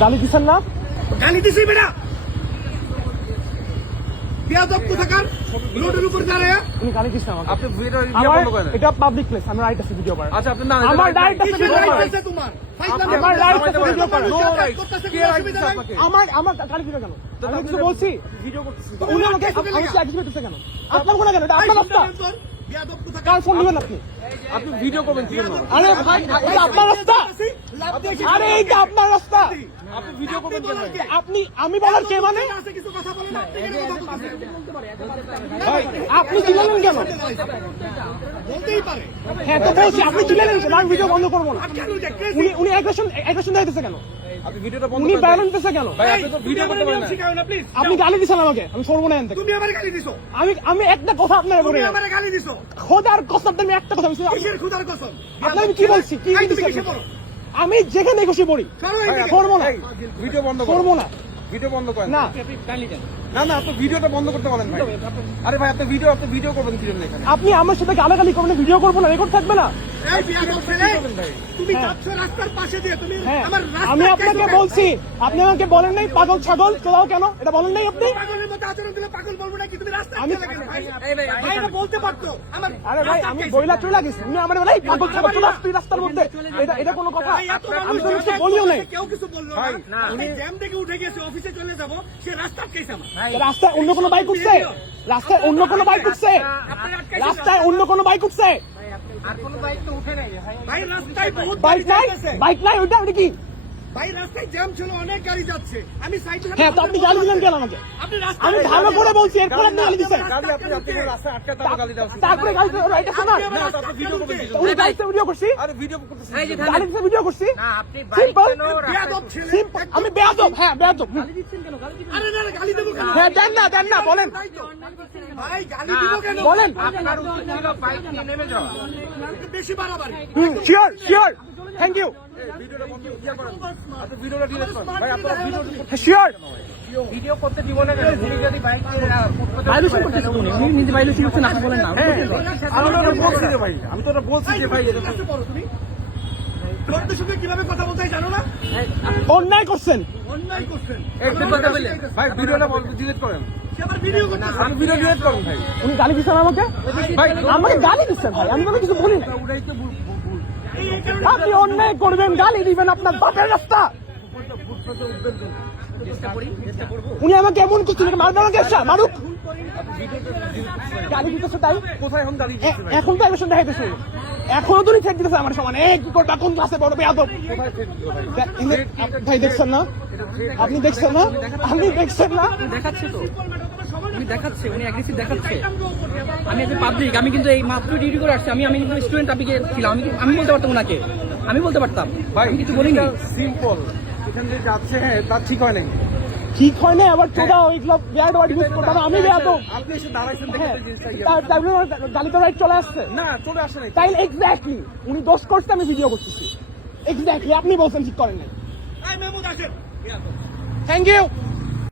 গালি দিচ্ছেন না? গালি দিছি বেটা। এটা পাবলিক প্লেস আমার রাইট আছে ভিডিও করার আচ্ছা আমার রাইট আছে আমার। আমার কেন? আমি কিছু বলছি? উনি আমাকে কেন? আপনার কোনো কেন? এটা আপনার রাস্তা কার ফোন দিবেন আপনি? আপনি ভিডিও করবেন আরে ভাই এটা আপনার রাস্তা। দিয়ে কি আপনার রাস্তা। আপনি ভিডিও করবেন আপনি আমি বলার কে মানে? ভাই আপনি চিল্লালেন কেন? বলতেই পারে হ্যাঁ তো বলছি আপনি চিল্লালেন আমি ভিডিও বন্ধ করব না। আর? উনি উনি অ্যাগ্রেশন অ্যাগ্রেশন দেখাইতেছে কেন? আপনি ভিডিওটা বন্ধ উনি করেন ব্যালেন্স কেন? ভাই আপনি তো ভিডিও করতে পারেন না শিখাও আপনি গালি দিচ্ছেন আমাকে আমি সরবো না তুমি আমার গালি দিছো। আমি আমি একটা কথা আপনার বলে তুমি আমার গালি দিছো। খোদার কসম তুমি একটা কথা বলছি। কিসের খুদার কসম? আপনার আমি কি বলছি? কি যেখানে খুশি পড়ি। করব ভিডিও বন্ধ না। ভিডিও বন্ধ করেন না। না না আপনি ভিডিওটা বন্ধ করতে বলেন ভাই। আরে ভাই আপনি ভিডিও আপনি ভিডিও করবেন কি জন্য এখানে? আপনি আমার সাথে গালাগালি করবেন ভিডিও করব না রেকর্ড থাকবে না। এই বিয়াদব ছেলে, ভাই। তুমি হ্যাঁ। যাচ্ছ রাস্তার পাশে দিয়ে তুমি হ্যাঁ। আমি আপনাকে বলছি আপনি আমাকে বলেন নাই পাগল ছাগল চলাও কেন? এটা বলেন নাই আপনি? পাগলের মতো আচরণ দিলে পাগল বলব না কি তুমি রাস্তায় আমি- ভাই। ভাই বলতে পারতো। আরে ভাই আমি বইলা চলে গেছি। আমার পাগল ছাগল রাস্তার মধ্যে। এটা এটা কোনো আমি মানুষ তো কিছু রাস্তায় বলিও নাই। কেউ কিছু বলল না। উনি জ্যাম থেকে উঠে গেছে অফিসে চলে যাব সে রাস্তা আটকেছে আমার। রাস্তায় অন্য কোনো বাইক উঠছে? রাস্তায় অন্য কোনো বাইক উঠছে? আপনারা রাস্তায় অন্য কোনো বাইক উঠছে? ভাই রাস্তায় বহুত বাইক নাই? বাইক নাই? ওইটা ওটা কি ভাই রাস্তায় জ্যাম ছিল অনেক গাড়ি যাচ্ছে। আমি সাইডে হ্যাঁ তো আপনি গালি দিলেন কেন আমাকে? আপনি রাস্তায় আমি ভালো করে বলছি এরপর আপনি গালি দিচ্ছেন। গাড়ি আপনি আপনি কোনো আটকে তারপর গালি দেওয়া তারপরে গালি দিলেন রাইট আছে না আপনি আমার না, তো রাস্তা আপনি ভিডিও করবেন উনি গাড়িতে ভিডিও করছি? আরে ভিডিও করতেছি। গাড়ি দিতে ভিডিও করছি? আপনি সিম্পল বিয়াদব ছেলে। সিম্পল আমি বেয়াদব হ্যাঁ বেয়াদব। হুম। আরে না না, গালি দেবো কেন? হ্যাঁ দেন না দেন না বলেন। ভাই গালি দিব কেন? বলেন। আপনার উচিত ছিল বাইক নিয়ে নেমে যাওয়া। বেশি বাড়াবাড়ি। হুম শিওর শিওর থ্যাংক ইউ ইয়ে করেন। আপনি ভিডিওটা ডিলিট করেন। ভাই আপনারা ভিডিও শিওর ভিডিও করতে দিব না উনি যদি বাইক ভাইলেশন করতেছেন উনি উনি। নিজে ভাইলেশন করছেন আপনি বলেন না। আমি তো বলছি যে ভাই আমি তো বলছি যে ভাই এটা তুমি লোকদের সঙ্গে কীভাবে কথা বলতে জানো না? অন্যায় করছেন। অন্যায় করছেন। ভাই ভিডিওটা ডিলিট করেন। সে আবার ভিডিও করতেছে। আমি ভিডিও ডিলিট করেন ভাই। উনি গালি দিচ্ছেন আমাকে? ভাই আমাকে গালি দিচ্ছেন ভাই। আমি কোনো কিছু বলি না। ওটাই তো ভুল। আপনি অন্যায় করবেন গালি দিবেন আপনার বাপের রাস্তা। উনি আমাকে এমন কিছু মারবে আমাকে মারুক। গালি দিতেছে তাই? কোথায় এখন গাড়ি এখন তো একশন দেখাইতেছে। এখনও তুমি ঠেক দিতেছে আমার সমান। এক কোটা কোন ক্লাসে বড় বেয়াদব ভাই? দেখছেন না? আপনি দেখছেন না? আপনি দেখছেন না? দেখাচ্ছে তো। উনি দেখাচ্ছে উনি অ্যাগ্রেসিভ দেখাচ্ছে। আমি একজন পাবলিক আমি কিন্তু এই মাত্র ডিউটি করে আসছি। আমি আমি কিন্তু স্টুডেন্ট আপনি ছিলাম। আমি আমি বলতে পারতাম ওনাকে? আমি বলতে পারতাম। ভাই আমি কিছু বলিনি। সিম্পল এখান যে যাচ্ছে হ্যাঁ তার ঠিক হয় নাই। ঠিক হয় না আবার টোকা ওইগুলো বেয়াদ ওয়ার্ড ইউজ করতে হবে আমি বেয়াদব। আপনি এসে দাঁড়াইছেন দেখে হ্যাঁ তো। তার- গালি তো রাইট চলে আসছে। না চলে আসে নাই। তাই এক্স্যাক্টলি উনি দোষ করছে আমি ভিডিও করতেছি। এক্স্যাক্টলি আপনি বলছেন ঠিক করেন নাই। এই মেহমুদ আসেন। Thank you